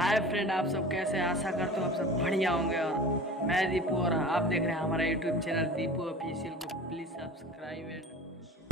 Hi friend, आप सब कैसे हैं? आशा करते हो आप सब बढ़िया होंगे। और मैं दीपू और आप देख रहे हैं हमारा यूट्यूब चैनल दीपू ऑफिशियल को। Please subscribe and